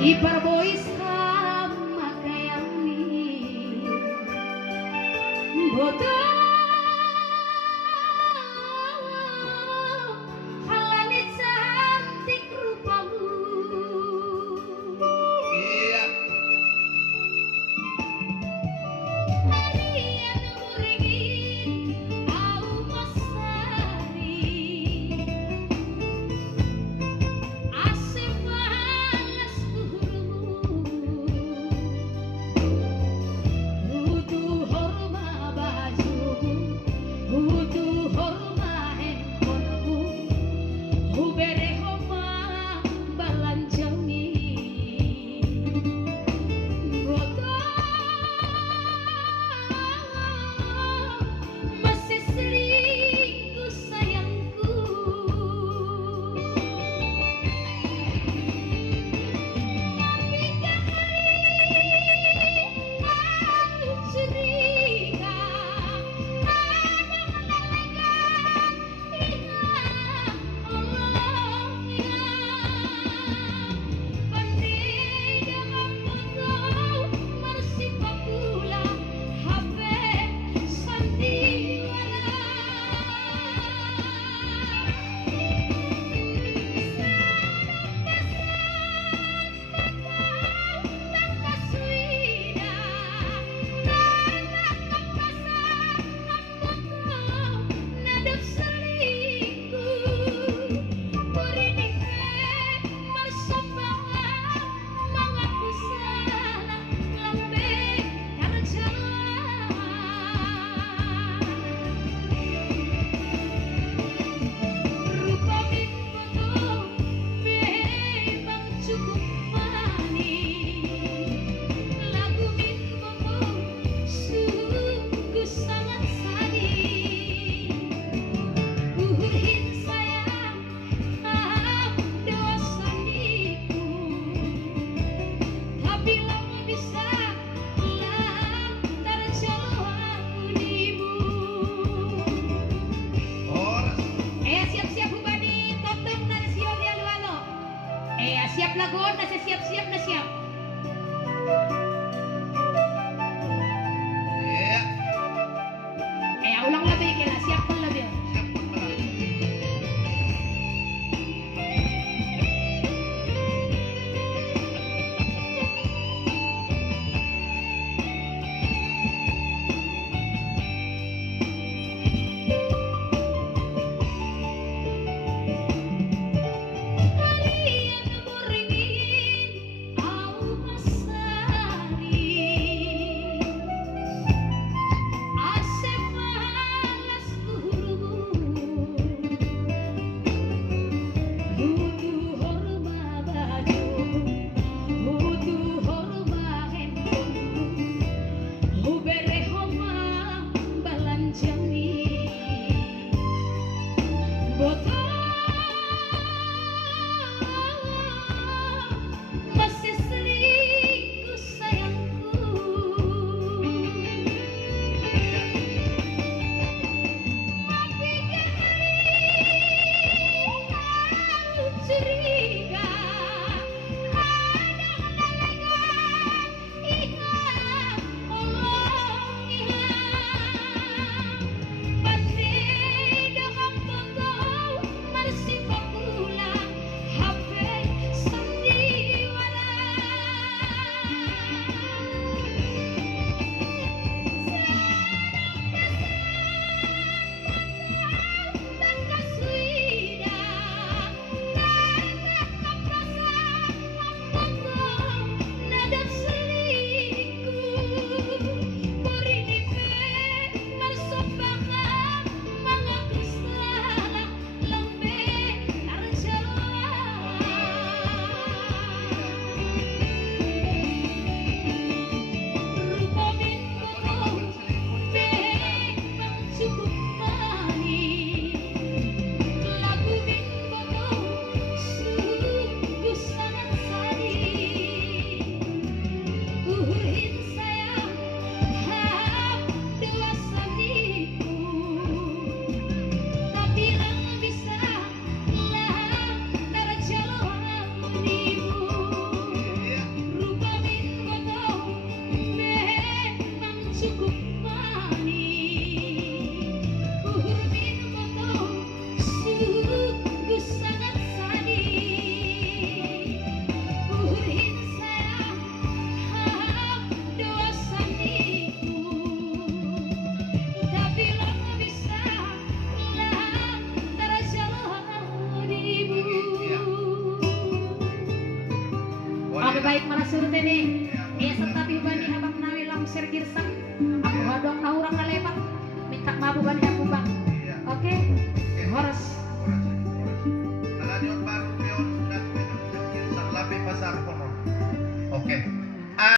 Ipar boy sama kayak ini bodoh halane cantik rupamu. Iya. Harian muringin au masari asem balas burumu hutu horma bajumu hutu horma handphoneku hubere homa balanjami bodoh masih selingkuh sayangku. Aku curiga ada malaikat ingat Allah ya pandai dengan foto bersifat pula HP sandiwara. Cukup manis lagu Bimbo sungguh sangat sadis. Uhin sayang doa sandiku, tapi lama bisa lantar jalan budimu. Ora. Siap-siap hubani totong na siyo di alu-alo. Siap lagon na siap-siap na siap. Iya. Ulang labi kaya siap pun labi. Siap pala. Harian muringin au masari Aku hadong na hurang na lepak. Minta mabu bani aku bang. Iya. Oke. Harus